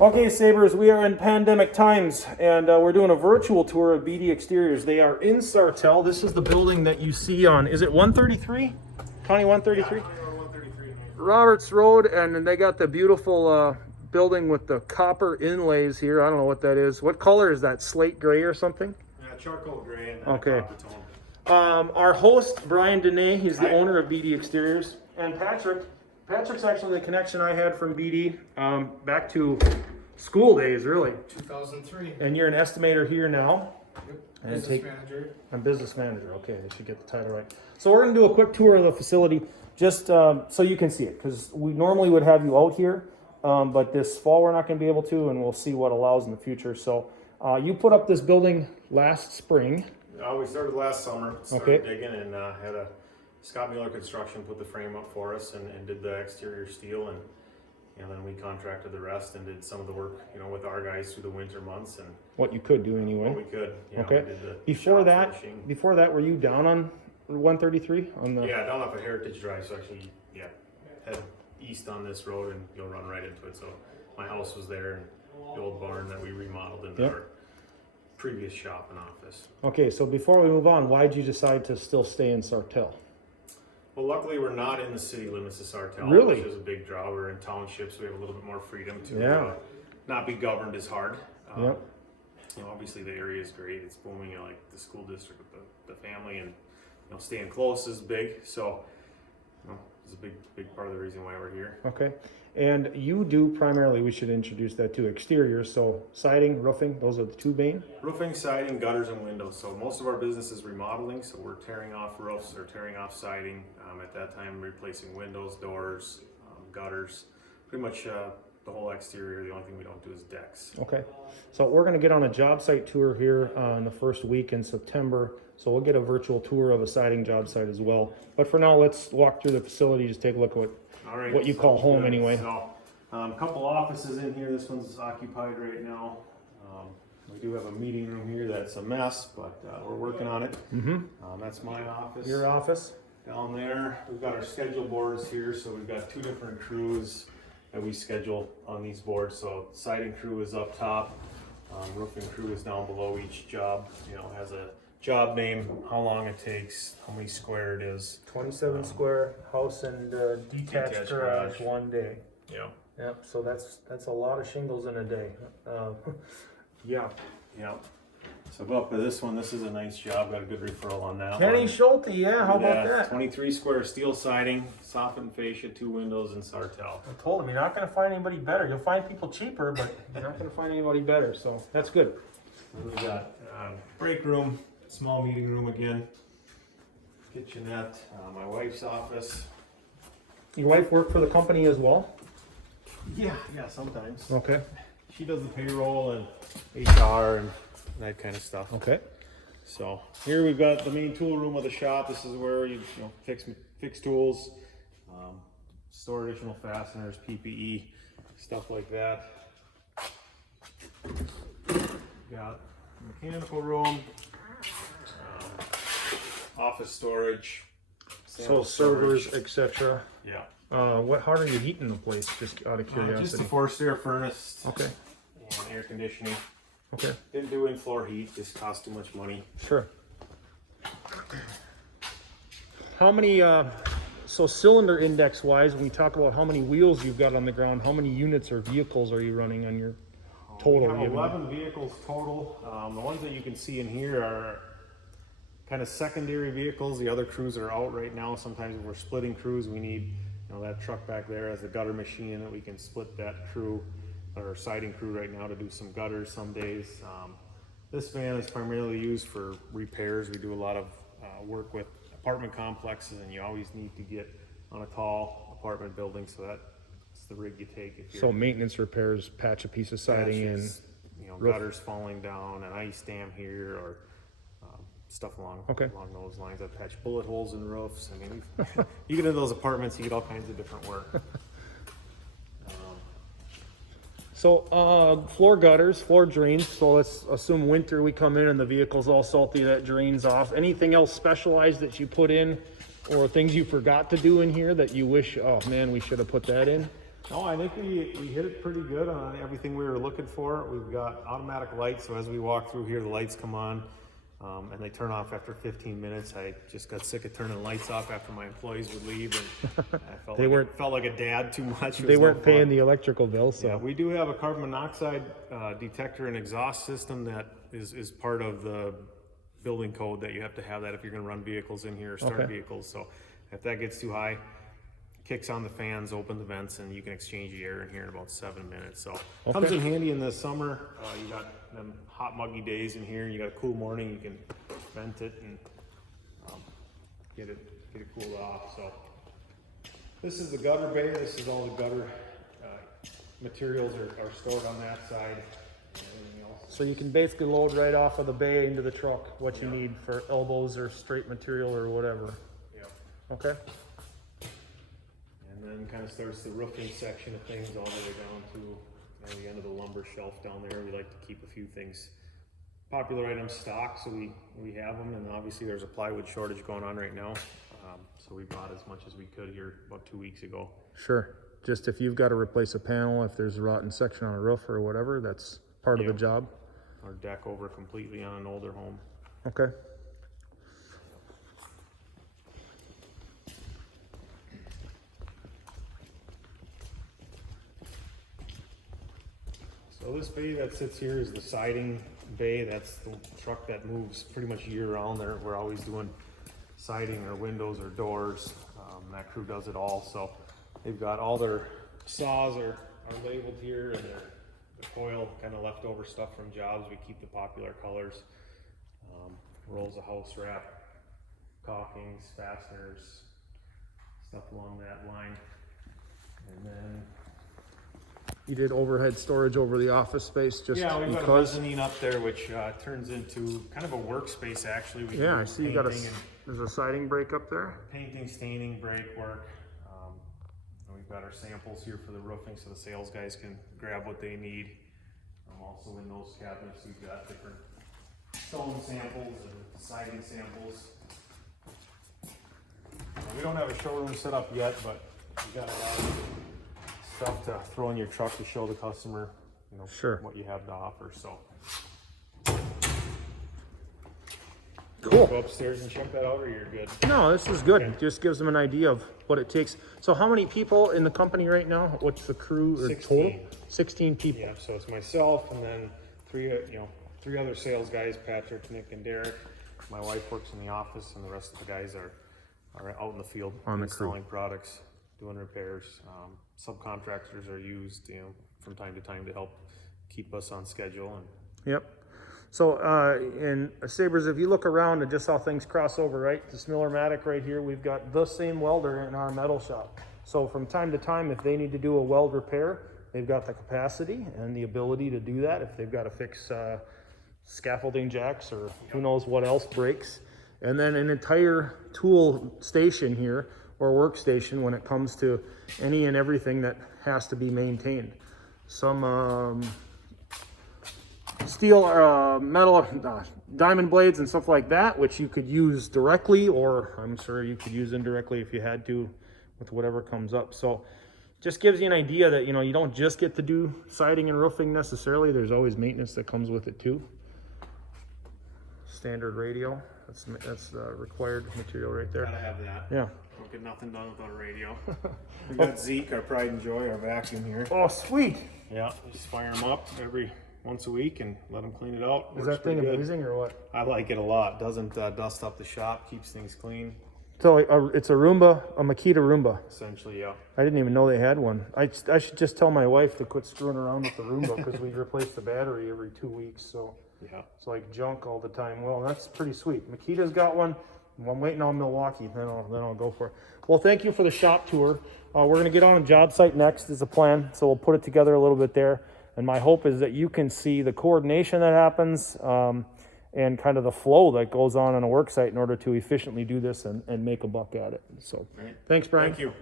Okay, Sabres, we are in pandemic times, and we're doing a virtual tour of BDExteriors. They are in Sartell. This is the building that you see on, is it 133? County 133? Yeah, County Road 133. Roberts Road, and they got the beautiful building with the copper inlays here. I don't know what that is. What color is that? Slate gray or something? Yeah, charcoal gray and Okay. copper tone. Our host, Brian Dene, he's the owner of BDExteriors. And Patrick's actually the connection I had from BD back to school days, really. 2003. And you're an estimator here now. And Business manager. I'm business manager. Okay, I should get the title right. So we're going to do a quick tour of the facility, just so you can see it, because we normally would have you out here, but this fall we're not going to be able to, and we'll see what allows in the future. So you put up this building last spring. We started last summer. Okay. Digging and had a Scott Mueller Construction put the frame up for us and did the exterior steel and then we contracted the rest and did some of the work, with our guys through the winter months and What you could do anyway. what we could. Okay. We did the Before shop that, finishing. were you down on 133 on the? Yeah, down off of Heritage Drive. So actually, head east on this road and you'll run right into it. So my house was there and the old barn that we remodeled into our previous shop and office. Okay, so before we move on, why did you decide to still stay in Sartell? Well, luckily we're not in the city limits of Sartell, Really? which is a big draw. We're in townships, we have a little bit more freedom to not be governed as hard. Yep. Obviously the area is great. It's booming, like the school district with the family, and staying close is big. So, it's a big part of the reason why we're here. Okay, and you do primarily, we should introduce that too, exteriors, so siding, roofing, those are the two main? Roofing, siding, gutters, and windows. So most of our business is remodeling. So we're tearing off roofs or tearing off siding. At that time, replacing windows, doors, gutters, pretty much the whole exterior. The only thing we don't do is decks. Okay, so we're gonna get on a job site tour here in the first week in September. So we'll get a virtual tour of a siding job site as well. But for now, let's walk through the facility, just take a look at All right, what you call home good. anyway. So, a couple offices in here. This one's occupied right now. We do have a meeting room here that's a mess, but we're working on it. That's my office. Your office? Down there, we've got our schedule boards here, so we've got two different crews that we schedule on these boards. So siding crew is up top, roofing crew is down below each job. Has a job name, how long it takes, how many square it is. 27 square house and detached garage, 1 day. Yeah. Yep, so that's a lot of shingles in a day. Yeah. So go up to this one. This is a nice job. Got a good referral on that Kenny one. Schulte, yeah, how about that? 23 square steel siding, softened fascia, 2 windows, and Sartell. I told him you're not going to find anybody better. You'll find people cheaper, but you're not going to find anybody better. So that's good. We got break room, small meeting room again, kitchenette, my wife's office. Your wife work for the company as well? Yeah, sometimes. Okay. She does the payroll and HR and that kind of stuff. Okay. So here we've got the main tool room of the shop. This is where you fix tools, store additional fasteners, PPE, stuff like that. Got mechanical room, office storage. So servers, etc. Yeah. What? How are you heating the place? Just out of curiosity. Just a forced air furnace. Okay. And air conditioning. Okay. Didn't do in-floor heat. Just cost too much money. Sure. How many? So cylinder index wise, when we talk about how many wheels you've got on the ground, how many units or vehicles are you running on your total? We have 11 vehicles total. The ones that you can see in here are kind of secondary vehicles. The other crews are out right now. Sometimes if we're splitting crews, we need that truck back there as a gutter machine that we can split that crew, or siding crew right now, to do some gutters some days. This van is primarily used for repairs. We do a lot of work with apartment complexes, and you always need to get on a tall apartment building, so that's the rig you take. If you're So maintenance repairs, patch a piece of siding in. Gutters falling down, an ice dam here, or stuff along those lines. I patch bullet holes in roofs. I mean, you get into those apartments, you get all kinds of different work. So floor gutters, floor drains. So let's assume winter we come in and the vehicle's all salty, that drains off. Anything else specialized that you put in, or things you forgot to do in here that you wish, oh man, we should have put that in? No, I think we hit it pretty good on everything we were looking for. We've got automatic lights, so as we walk through here, the lights come on, and they turn off after 15 minutes. I just got sick of turning lights off after my employees would leave, and I felt like a dad too much. They weren't paying the electrical bill, so. Yeah, we do have a carbon monoxide detector and exhaust system that is part of the building code that you have to have that if you're going to run vehicles in here or start vehicles. So if that gets too high, kicks on the fans, open the vents, and you can exchange the air in here in about 7 minutes. So comes in handy in the summer. You got them hot muggy days in here. You got a cool morning. You can vent it and get it cooled off. So this is the gutter bay. This is all the gutter materials are stored on that side. And everything else. So you can basically load right off of the bay into the truck what you need for elbows or straight material or whatever. Yeah. Okay. And then kind of starts the roofing section of things all the way down to the end of the lumber shelf down there. We like to keep a few things, popular items stocked, so we have them. And obviously there's a plywood shortage going on right now. So we bought as much as we could here about 2 weeks ago. Sure. Just if you've got to replace a panel, if there's a rotten section on a roof or whatever, that's part of the job. Or deck over completely on an older home. Okay. So this bay that sits here is the siding bay. That's the truck that moves pretty much year round. We're always doing siding or windows or doors. That crew does it all. So they've got all their saws are labeled here, and the coil kind of leftover stuff from jobs. We keep the popular colors. Rolls of house wrap, caulkings, fasteners, stuff along that line. And then You did overhead storage over the office space just yeah, we've got a because? mezzanine up there, which turns into kind of a workspace actually. We Yeah, do I see you got painting there's a siding break up there. painting, staining, brake work. And we've got our samples here for the roofing, so the sales guys can grab what they need. Also in those cabinets, we've got different stone samples and siding samples. We don't have a showroom set up yet, but we got a lot of stuff to throw in your truck to show the customer, Sure. what you have to offer. So Cool. go upstairs and check that out, or you're good. No, this is good. Okay. Just gives them an idea of what it takes. So how many people in the company right now? What's the crew or 16. total? 16 people. Yeah, so it's myself and then three other sales guys, Patrick, Nick, and Derek. My wife works in the office, and the rest of the guys are out in the field On the crew. installing products, doing repairs. Subcontractors are used, from time to time to help keep us on schedule. And Yep. So, in Sabres, if you look around at just how things cross over, right? This Miller-Matic right here, we've got the same welder in our metal shop. So from time to time, if they need to do a weld repair, they've got the capacity and the ability to do that. If they've got to fix scaffolding jacks or who knows what else breaks. And then an entire tool station here, or workstation, when it comes to any and everything that has to be maintained. Some steel or metal diamond blades and stuff like that, which you could use directly, or I'm sure you could use indirectly if you had to with whatever comes up. So just gives you an idea that you don't just get to do siding and roofing necessarily. There's always maintenance that comes with it too. Standard radio, that's the required material right there. gotta have that. Yeah. Don't get nothing done without a radio. We got Zeke, our pride and joy, our vacuum here. Oh, sweet. Yeah, just fire them up once a week and let them clean it out. Is Works that thing pretty good. amazing or what? I like it a lot. Doesn't dust up the shop, keeps things clean. So it's a Roomba, a Makita Roomba. Essentially, yeah. I didn't even know they had one. I should just tell my wife to quit screwing around with the Roomba because we replace the battery every 2 weeks. So Yeah. it's like junk all the time. Well, that's pretty sweet. Makita's got one. I'm waiting on Milwaukee. Then I'll go for it. Well, thank you for the shop tour. We're going to get on a job site next is the plan. So we'll put it together a little bit there. And my hope is that you can see the coordination that happens and kind of the flow that goes on a work site in order to efficiently do this and make a buck at it. So Right. thanks, Brian. Thank you.